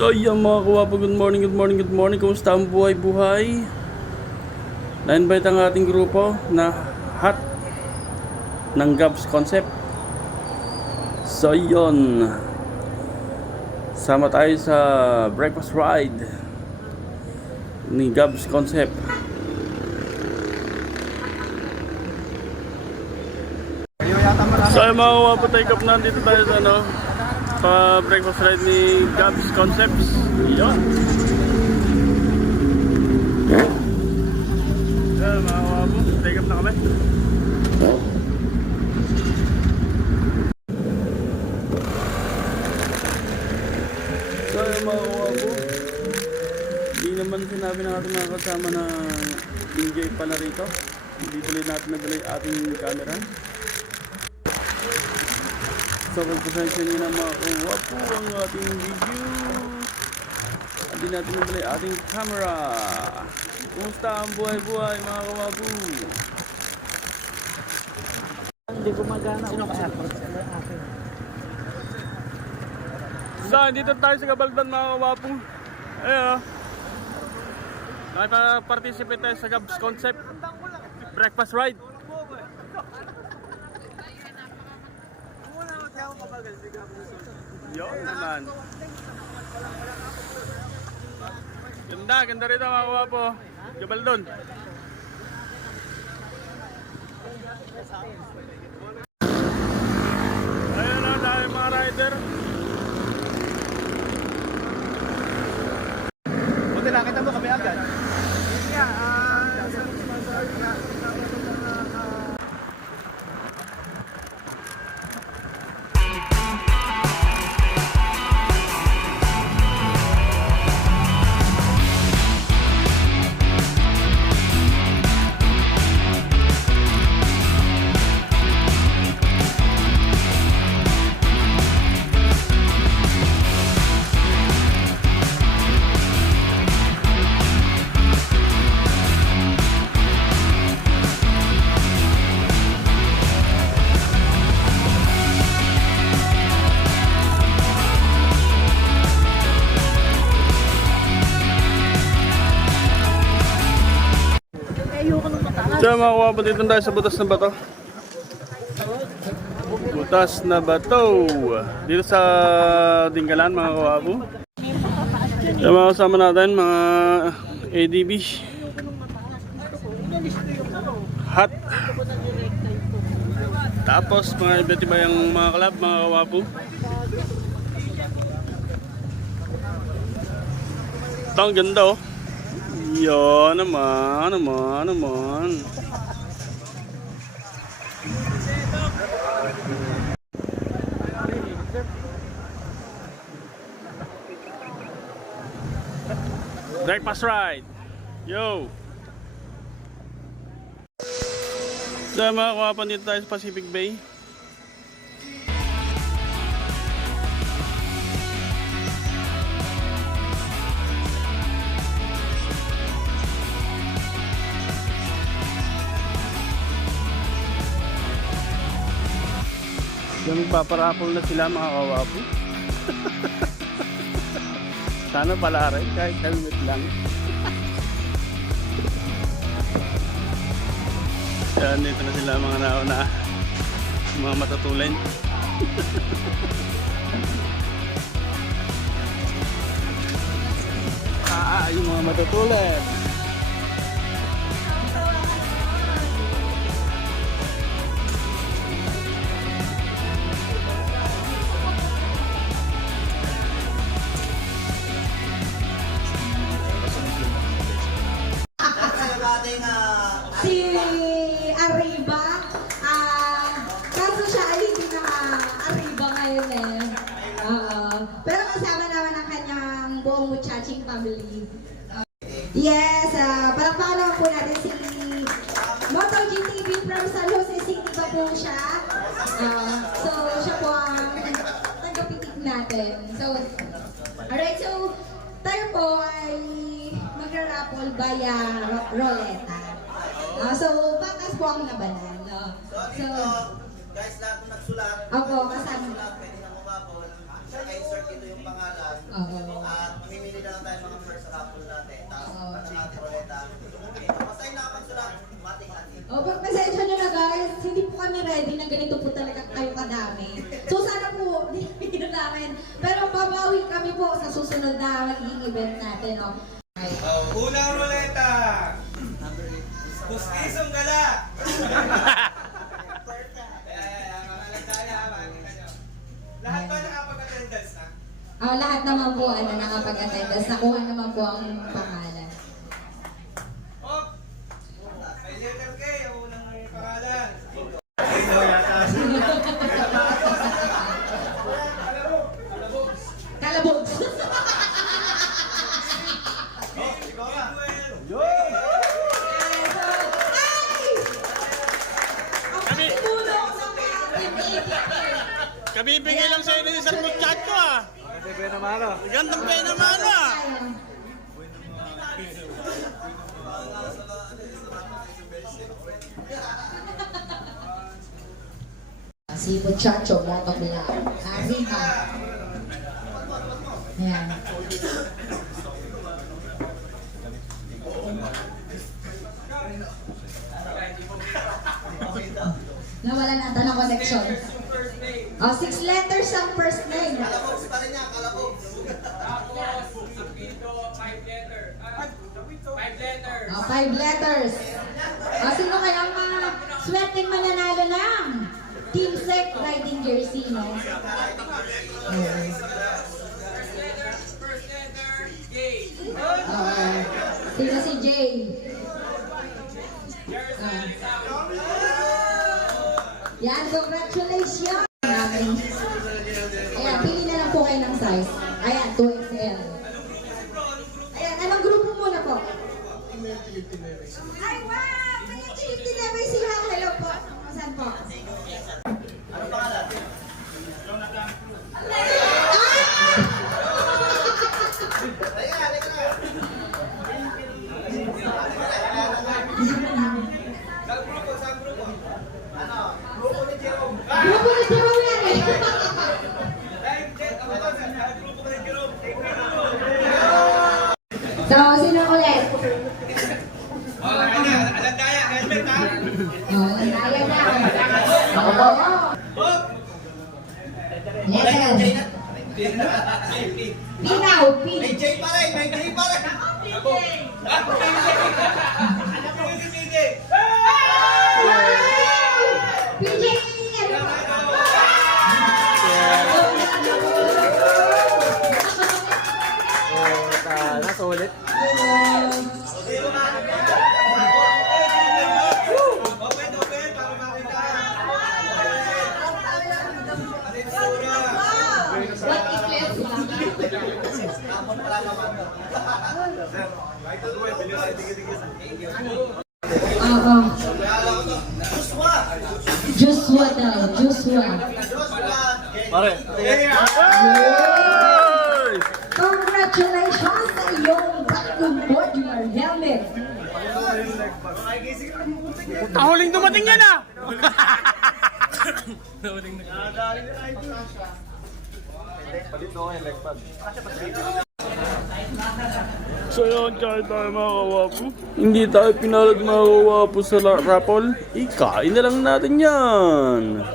So yung mga kawapo, good morning, good morning, good morning. Kumusta ang buhay-buhay? Na-invite ang ating grupo na hot ng Gabs Concept. So yun, sama tayo sa breakfast ride ni Gabs Concept. So yung mga kawapo, take up na dito tayo sa pa breakfast ride ni Gabs Concepts. Yun. Yan mga kawapo, take up na kami. So yung mga kawapo, hindi naman sinabi ng ating mga kasama na enjoy pala rito. Hindi tuloy natin nadala yung ating camera. So pagpasensya nyo na mga kawapo ang ating video. Hindi natin nadala yung ating camera. Kumusta ang buhay-buhay mga kawapo? Hindi gumagana. So dito tayo sa Gabaldon mga kawapo. Ayun, nakipag-participate tayo sa Gabs Concept breakfast ride. Yun naman. Ganda rito mga kawapo. Gabaldon. Ayun na, dahil mga rider. Buti nakita mo kami agad. So mga kawapo, dito tayo sa butas na bato. Butas na bato. Dito sa Dingalan mga kawapo. So mga kasama natin, mga ADB. Hot. Tapos mga iba't iba yung mga club mga kawapo. Ito ang ganda oh. Yan naman. Breakfast ride. Yo. So mga kawapan, dito tayo sa Pacific Bay. Yung magpaparapol na sila mga kawapo. Sana pala rin kahit helmet lang. Yan, dito na sila mga nauna, mga matutulin. Yung mga matutulin. Si Arriba, kaso siya ay hindi na Arriba ngayon eh. Pero kasama naman ang kanyang buong Muchaching family. Yes, palakpakan naman po natin si MotoGTV from San Jose City pa po siya. So siya po ang tagapitik natin. So, alright, so tayo po ay magra-raffle via roleta. So, patas po ang labanan. So, guys, lahat ng nagsulat, ako, kasama. pwede na umabol. Saka insert dito yung pangalan. Oo. At ganito po talaga kayo kadami. So sana po, hindi na namin. Pero babawi kami po sa susunod na magiging event natin. No? Okay. Unang ruleta. Pustisong gala. Lahat ba nakapag-attendance na? Lahat naman po nakapag-attendance. Nakuha naman po ang pangalan. Oh! May letter K, ang unang pangalan. Kalabogs! Kabibigay lang sa'yo ng isang muchacho ah. Kasi Bena Mano. Gandang pay naman ah. Si Muchacho Motobla. Arriba. Ayan. Nawala na ata ng connection. 6 letters ang first name. Kalabogs pa rin niya, kalabogs. Oh, 5 letters. Sino kaya ang mga swerteng mananalo ng Team Sec Riding Jersey, no? Sino si Jay? Yan, congratulations! Ayan, pili na lang po kayo ng size. Ayan, 2XL. Ayan, anong grupo muna po? Ay, wow! Kaya Chiliti sila. Hello po. Saan po? Ano pangalan? Halika na, halika na. Saan grupo? Ano? Grupo ni Jerome. Grupo ni Jerome yan eh. Grupo ni Jerome. So, sino ulit? Alandaya, helmet ha? Ayan na. Letter. Pinaw, May J pa rin, may J pa rin. Alam mo si PJ. PJ! Nasa ulit. Open, open, para makita. What if let's Tapos pala naman. Joshua daw, Joshua. Pare. Congratulations sa iyong bagong modular helmet. Huling dumating yan ah. Palit ko yung leg pad. So yun, kahit tayo mga kawapo, hindi tayo pinalad mga kawapo sa raffle, ikain na lang natin yan.